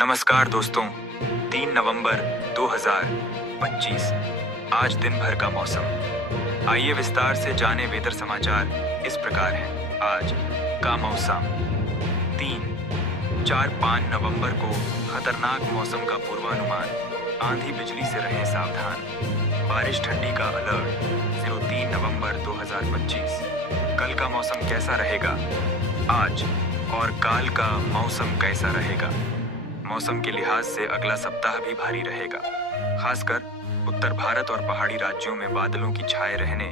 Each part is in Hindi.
नमस्कार दोस्तों, 3 नवंबर 2025 आज दिन भर का मौसम। आइए विस्तार से जाने वेदर समाचार इस प्रकार है। आज का मौसम 3, 4, 5 नवंबर को खतरनाक मौसम का पूर्वानुमान। आंधी बिजली से रहें सावधान। बारिश ठंडी का अलर्ट 03 नवंबर 2025। कल का मौसम कैसा रहेगा? आज और काल का मौसम कैसा रहेगा? मौसम के लिहाज से अगला सप्ताह भी भारी रहेगा। खासकर उत्तर भारत और पहाड़ी राज्यों में बादलों की छाए रहने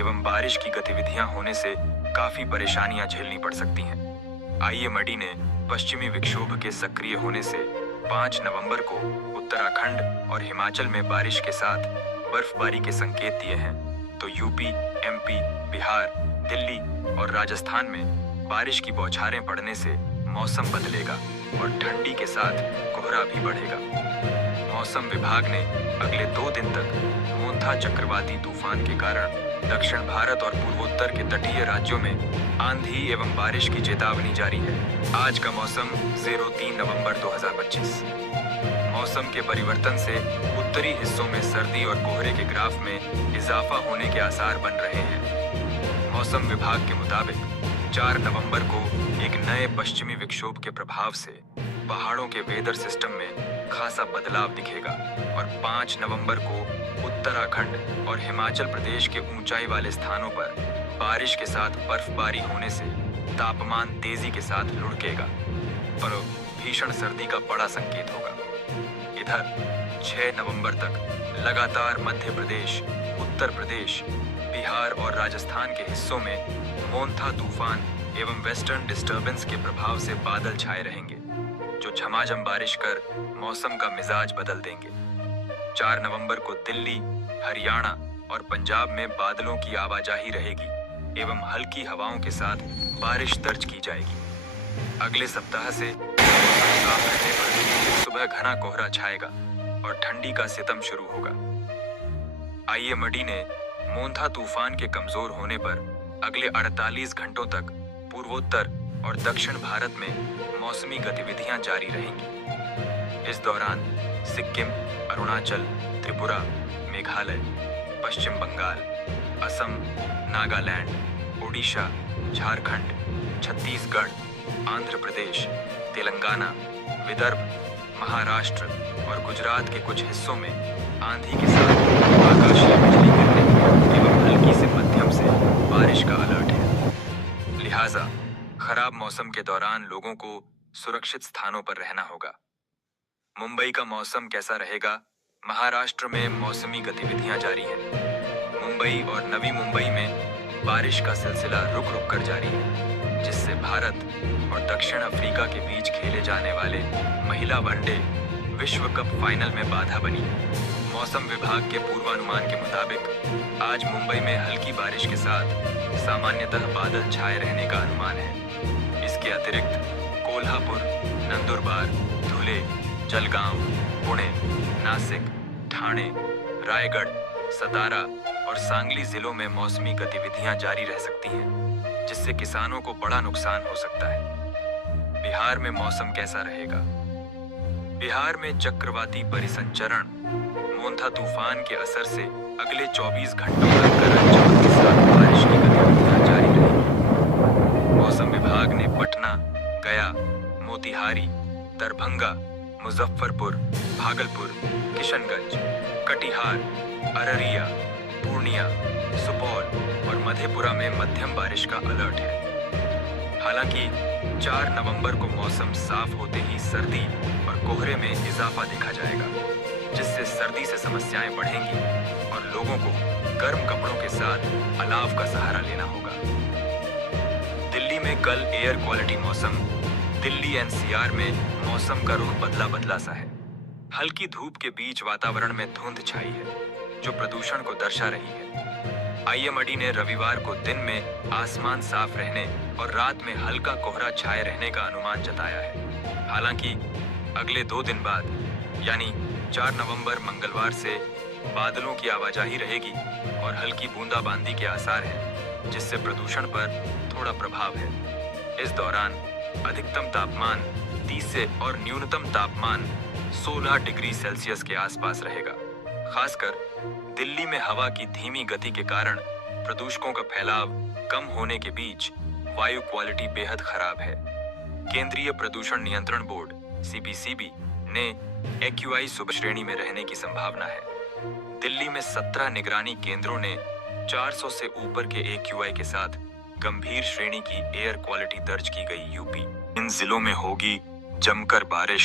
एवं बारिश की गतिविधियां होने से काफी परेशानियां झेलनी पड़ सकती हैं। आईएमडी ने पश्चिमी विक्षोभ के सक्रिय होने से 5 नवंबर को उत्तराखंड और हिमाचल में बारिश के साथ बर्फबारी के संकेत दिए हैं, तो यूपी, एमपी, बिहार, दिल्ली और राजस्थान में बारिश की बौछारें पड़ने से मौसम बदलेगा और ठंडी के साथ कोहरा भी बढ़ेगा। मौसम विभाग ने अगले 2 दिन तक मोंथा चक्रवाती तूफान के कारण दक्षिण भारत और पूर्वोत्तर के तटीय राज्यों में आंधी एवं बारिश की चेतावनी जारी है। आज का मौसम 03 नवंबर 2025। मौसम के परिवर्तन से उत्तरी हिस्सों में सर्दी और कोहरे के ग्राफ में इजाफा होने के आसार बन रहे हैं। मौसम विभाग के मुताबिक 4 नवंबर को एक नए पश्चिमी विक्षोभ के प्रभाव से पहाड़ों के वेदर सिस्टम में खासा बदलाव दिखेगा और 5 नवंबर को उत्तराखंड और हिमाचल प्रदेश के ऊंचाई वाले स्थानों पर बारिश के साथ बर्फबारी होने से तापमान तेजी के साथ लुढ़केगा और भीषण सर्दी का बड़ा संकेत होगा। इधर 6 नवंबर तक लगातार मध्य प्रदेश, उत्तर प्रदेश, बिहार और राजस्थान के हिस्सों में मोंथा तूफान एवं वेस्टर्न डिस्टर्बेंस के प्रभाव से बादल छाए रहेंगे, जो झमाझम बारिश कर मौसम का मिजाज बदल देंगे। 4 नवंबर को दिल्ली, हरियाणा और पंजाब में बादलों की आवाजाही रहेगी एवं हल्की हवाओं के साथ बारिश दर्ज की जाएगी। अगले सप्ताह से साफ रहने पर सुबह घना कोहरा छाएगा और ठंडी का सितम शुरू होगा। आईएमडी ने मोंथा तूफान के कमजोर होने पर अगले 48 घंटों तक पूर्वोत्तर और दक्षिण भारत में मौसमी गतिविधियां जारी रहेंगी। इस दौरान सिक्किम, अरुणाचल, त्रिपुरा, मेघालय, पश्चिम बंगाल, असम, नागालैंड, ओडिशा, झारखंड, छत्तीसगढ़, आंध्र प्रदेश, तेलंगाना, विदर्भ, महाराष्ट्र और गुजरात के कुछ हिस्सों में आंधी के साथ आकाशीय बिजली गिरने एवं हल्की से मध्यम से बारिश का अलर्ट है। लिहाजा खराब मौसम के दौरान लोगों को सुरक्षित स्थानों पर रहना होगा। मुंबई का मौसम कैसा रहेगा? महाराष्ट्र में मौसमी गतिविधियां जारी हैं। मुंबई और नवी मुंबई में बारिश का सिलसिला रुक रुक कर जारी है, जिससे भारत और दक्षिण अफ्रीका के बीच खेले जाने वाले महिला वनडे विश्व कप फाइनल में बाधा बनी। मौसम विभाग के पूर्वानुमान के मुताबिक आज मुंबई में हल्की बारिश के साथ सामान्यतः बादल छाए रहने का अनुमान है। इसके अतिरिक्त कोल्हापुर, नंदुरबार, धुले, जलगांव, पुणे, नासिक, ठाणे, रायगढ़, सतारा और सांगली जिलों में मौसमी गतिविधियां जारी रह सकती हैं, जिससे किसानों को बड़ा नुकसान हो सकता है। बिहार में मौसम कैसा रहेगा? बिहार में चक्रवाती परिसंचरण मोंथा तूफान के असर से अगले 24 घंटों तक गरज चमक के साथ बारिश की गतिविधियां जारी रहेंगी। मौसम विभाग ने पटना, गया, मोतिहारी, दरभंगा, मुजफ्फरपुर, भागलपुर, किशनगंज, कटिहार, अररिया, पूर्णिया, सुपौल और मधेपुरा में मध्यम बारिश का अलर्ट है। हालांकि 4 नवंबर को मौसम साफ होते ही सर्दी और कोहरे में इजाफा देखा जाएगा, जिससे सर्दी से समस्याएं बढ़ेंगी और लोगों को गर्म कपड़ों के साथ अलाव का सहारा लेना होगा। दिल्ली में कल एयर क्वालिटी मौसम। दिल्ली एनसीआर में मौसम का रुख बदला बदला सा है। हल्की धूप के बीच वातावरण में धुंध छाई है, जो प्रदूषण को दर्शा रही है। आईएमडी ने रविवार को दिन में आसमान साफ रहने और रात में हल्का कोहरा छाए रहने का अनुमान जताया है। हालांकि अगले 2 दिन बाद यानी 4 नवंबर मंगलवार से बादलों की आवाजाही रहेगी और हल्की बूंदाबांदी के आसार हैं, जिससे प्रदूषण पर थोड़ा प्रभाव है। इस दौरान अधिकतम तापमान 30 से और न्यूनतम तापमान 16 डिग्री सेल्सियस के आसपास रहेगा। खासकर दिल्ली में हवा की धीमी गति के कारण प्रदूषकों का फैलाव कम होने के बीच वायु क्वालिटी बेहद खराब है। केंद्रीय प्रदूषण नियंत्रण बोर्ड (CPCB) ने AQI शुभ श्रेणी में रहने की संभावना है। दिल्ली में 17 निगरानी केंद्रों ने 400 से ऊपर के AQI के साथ गंभीर श्रेणी की एयर क्वालिटी दर्ज की गई। यूपी इन जिलों में होगी जमकर बारिश,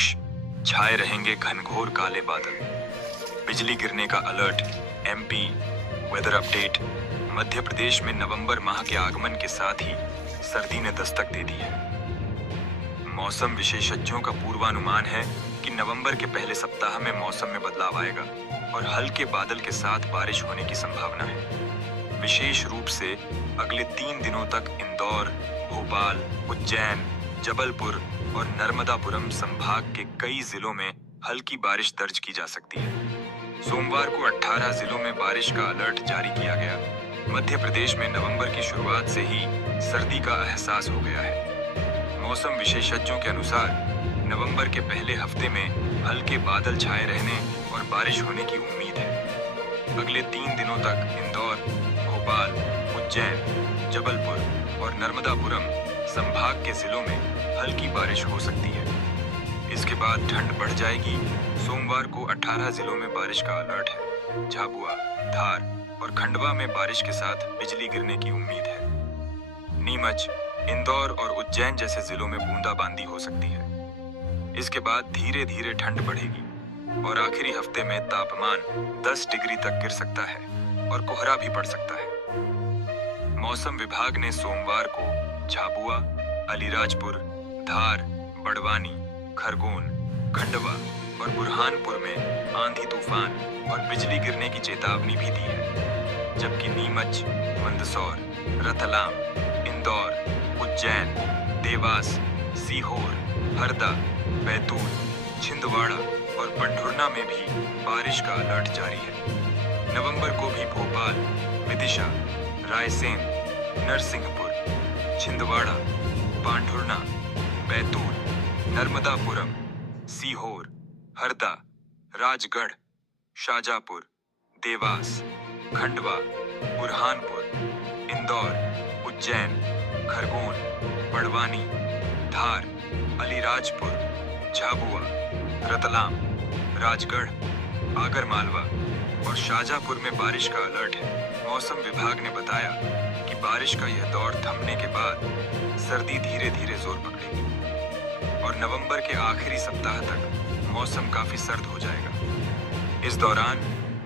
छाए रहेंगे घनघोर काले बादल, बिजली गिरने का अलर्ट। MP weather update. Madhya Pradesh में नवंबर माह के आगमन के साथ ही सर्दी ने दस्तक दे दी है। मौसम विशेषज्ञों का पूर्वानुमान है कि नवंबर के पहले सप्ताह में मौसम में बदलाव आएगा और हल्के बादल के साथ बारिश होने की संभावना है। विशेष रूप से अगले 3 दिनों तक इंदौर, भोपाल, उज्जैन, जबलपुर और नर्मदापुरम संभाग के कई जिलों में हल्की बारिश दर्ज की जा सकती है। सोमवार को 18 जिलों में बारिश का अलर्ट जारी किया गया। मध्य प्रदेश में नवंबर की शुरुआत से ही सर्दी का एहसास हो गया है। मौसम विशेषज्ञों के अनुसार नवंबर के पहले हफ्ते में हल्के बादल छाए रहने और बारिश होने की उम्मीद है। अगले 3 दिनों तक इंदौर, भोपाल, उज्जैन, जबलपुर और नर्मदापुरम संभाग के जिलों में हल्की बारिश हो सकती है। इसके बाद ठंड बढ़ जाएगी। सोमवार को 18 जिलों में बारिश का अलर्ट है। झाबुआ, धार और खंडवा में बारिश के साथ बिजली गिरने की उम्मीद है। नीमच, इंदौर और उज्जैन जैसे जिलों में बूंदाबांदी हो सकती है। इसके बाद धीरे धीरे ठंड बढ़ेगी और आखिरी हफ्ते में तापमान 10 डिग्री तक गिर सकता है और कोहरा भी पड़ सकता है। मौसम विभाग ने सोमवार को झाबुआ, अलीराजपुर, धार, बड़वानी, खरगोन, खंडवा और बुरहानपुर में आंधी तूफान और बिजली गिरने की चेतावनी भी दी है, जबकि नीमच, मंदसौर, रतलाम, इंदौर, उज्जैन, देवास, सीहोर, हरदा, बैतूल, छिंदवाड़ा और पंढुर्ना में भी बारिश का अलर्ट जारी है। नवंबर को भी भोपाल, विदिशा, रायसेन, नरसिंहपुर, छिंदवाड़ा, पांढुर्ना, बैतूल, नर्मदापुरम, सीहोर, हरदा, राजगढ़, शाजापुर, देवास, खंडवा, बुरहानपुर, इंदौर, उज्जैन, खरगोन, बड़वानी, धार, अलीराजपुर, झाबुआ, रतलाम, राजगढ़, आगरमालवा और शाजापुर में बारिश का अलर्ट है। मौसम विभाग ने बताया कि बारिश का यह दौर थमने के बाद सर्दी धीरे धीरे जोर पकड़ेगी और नवंबर के आखिरी सप्ताह तक मौसम काफी सर्द हो जाएगा। इस दौरान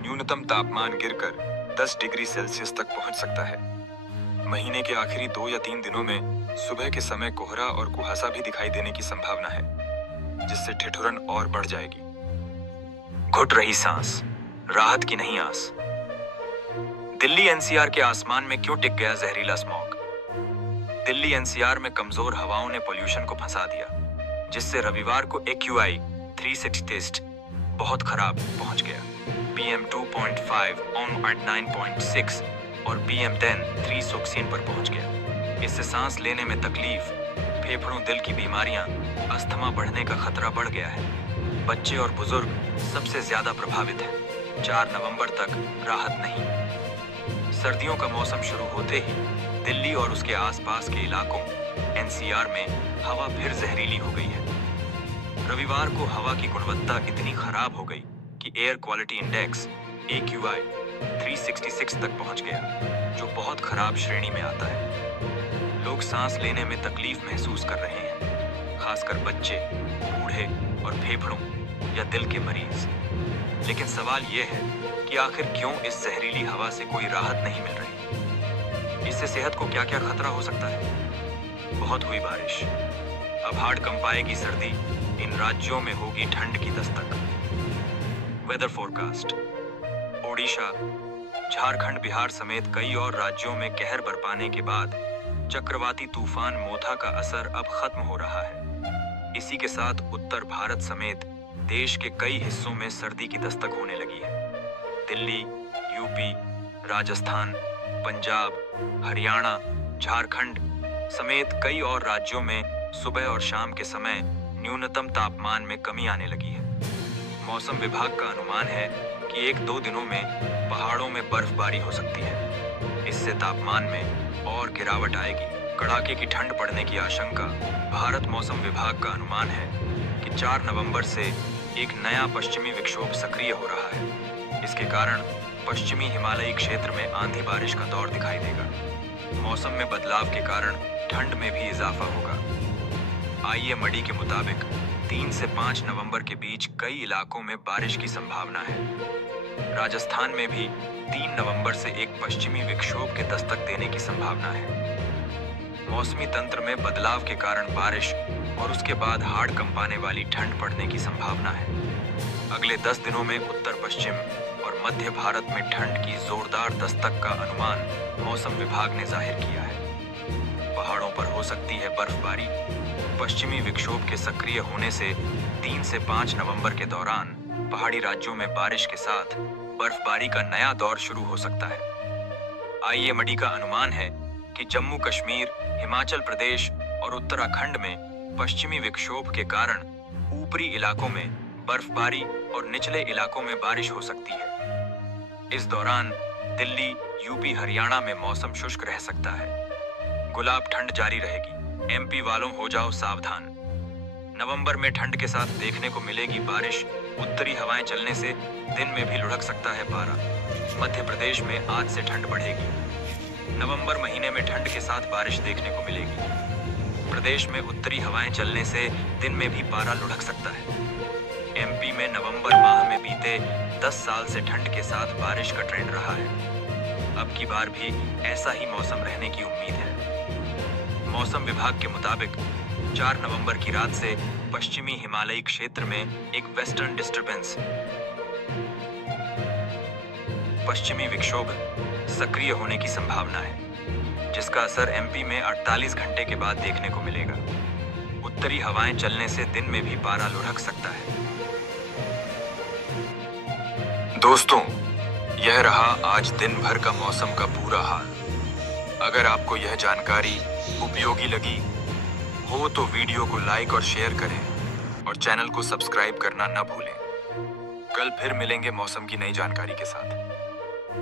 न्यूनतम तापमान गिरकर 10 डिग्री सेल्सियस तक पहुंच सकता है। महीने के आखिरी 2 या 3 दिनों में सुबह के समय कोहरा और कुहासा भी दिखाई देने की संभावना है, जिससे ठिठुरन और बढ़ जाएगी। घुट रही सांस, राहत की नहीं आस। दिल्ली NCR के आसमान में क्यों टिक गया जहरीला स्मॉग? दिल्ली NCR में कमजोर हवाओं ने पोल्यूशन को फंसा दिया, जिससे रविवार को AQI 360 टेस्ट बहुत खराब पहुंच गया। PM 2.5 ऑन 9.6 और PM10 316 पर पहुंच गया। इससे सांस लेने में तकलीफ, फेफड़ों, दिल की बीमारियां, अस्थमा बढ़ने का खतरा बढ़ गया है। बच्चे और बुजुर्ग सबसे ज्यादा प्रभावित हैं। 4 नवंबर तक राहत नहीं। सर्दियों का मौसम शुरू होते ही दिल्ली और उसके आसपास के इलाकों NCR में हवा फिर जहरीली हो गई है। रविवार को हवा की गुणवत्ता इतनी खराब हो गई कि एयर क्वालिटी इंडेक्स AQI 366 तक पहुंच गया, जो बहुत खराब श्रेणी में आता है। लोग सांस लेने में तकलीफ महसूस कर रहे हैं, खासकर बच्चे, बूढ़े और फेफड़ों या दिल के मरीज। लेकिन सवाल ये है कि आखिर क्यों इस जहरीली हवा से कोई राहत नहीं मिल रही? इससे सेहत को क्या क्या खतरा हो सकता है? बहुत हुई बारिश, अब हाड़ कंपाएगी सर्दी, इन राज्यों में होगी ठंड की दस्तक। Weather forecast. ओडिशा, झारखंड, बिहार समेत कई और राज्यों में कहर बरपाने के बाद चक्रवाती तूफान मोथा का असर अब खत्म हो रहा है। इसी के साथ उत्तर भारत समेत देश के कई हिस्सों में सर्दी की दस्तक होने लगी है। दिल्ली, यूपी, राजस्थान, पंजाब, हरियाणा, झारखंड समेत कई और राज्यों में सुबह और शाम के समय न्यूनतम तापमान में कमी आने लगी है। मौसम विभाग का अनुमान है कि 1-2 दिनों में पहाड़ों में बर्फबारी हो सकती है। इससे तापमान में और गिरावट आएगी। कड़ाके की ठंड पड़ने की आशंका। भारत मौसम विभाग का अनुमान है कि 4 नवंबर से एक नया पश्चिमी विक्षोभ सक्रिय हो रहा है। इसके कारण पश्चिमी हिमालयी क्षेत्र में आंधी बारिश का दौर दिखाई देगा। मौसम में बदलाव के कारण ठंड में भी इजाफा होगा। IMD के मुताबिक 3 से 5 नवंबर के बीच कई इलाकों में बारिश की संभावना है। राजस्थान में भी 3 नवंबर से एक पश्चिमी विक्षोभ के दस्तक देने की संभावना है। मौसमी तंत्र में बदलाव के कारण बारिश और उसके बाद हाड़ कंपाने वाली ठंड पड़ने की संभावना है। अगले 10 दिनों में उत्तर पश्चिम और मध्य भारत में ठंड की जोरदार दस्तक का अनुमान मौसम विभाग ने जाहिर किया है। पहाड़ों पर हो सकती है बर्फबारी। पश्चिमी विक्षोभ के सक्रिय होने से 3 से 5 नवंबर के दौरान पहाड़ी राज्यों में बारिश के साथ बर्फबारी का नया दौर शुरू हो सकता है। IMD का अनुमान है कि जम्मू कश्मीर, हिमाचल प्रदेश और उत्तराखंड में पश्चिमी विक्षोभ के कारण ऊपरी इलाकों में बर्फबारी और निचले इलाकों में बारिश हो सकती है। इस दौरान दिल्ली, UP, हरियाणा में मौसम शुष्क रह सकता है। गुलाब ठंड जारी रहेगी। MP वालों हो जाओ सावधान। नवंबर में ठंड के साथ देखने को मिलेगी बारिश। उत्तरी हवाएं चलने से दिन में भी लुढ़क सकता है पारा। मध्य प्रदेश में आज से ठंड बढ़ेगी। नवंबर महीने में ठंड के साथ बारिश देखने को मिलेगी। प्रदेश में उत्तरी हवाएं चलने से दिन में भी पारा लुढ़क सकता है। MP में नवंबर माह में बीते 10 साल से ठंड के साथ बारिश का ट्रेंड रहा है। अब की बार भी ऐसा ही मौसम रहने की उम्मीद है। मौसम विभाग के मुताबिक 4 नवंबर की रात से पश्चिमी हिमालयी क्षेत्र में एक वेस्टर्न डिस्टर्बेंस पश्चिमी विक्षोभ सक्रिय होने की संभावना है, जिसका असर MP में 48 घंटे के बाद देखने को मिलेगा। उत्तरी हवाएं चलने से दिन में भी पारा लुढ़क सकता है। दोस्तों, यह रहा आज दिन भर का मौसम का पूरा हाल। अगर आपको यह जानकारी उपयोगी लगी हो तो वीडियो को लाइक और शेयर करें और चैनल को सब्सक्राइब करना न भूलें। कल फिर मिलेंगे मौसम की नई जानकारी के साथ।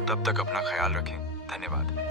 तब तक अपना ख्याल रखें। धन्यवाद।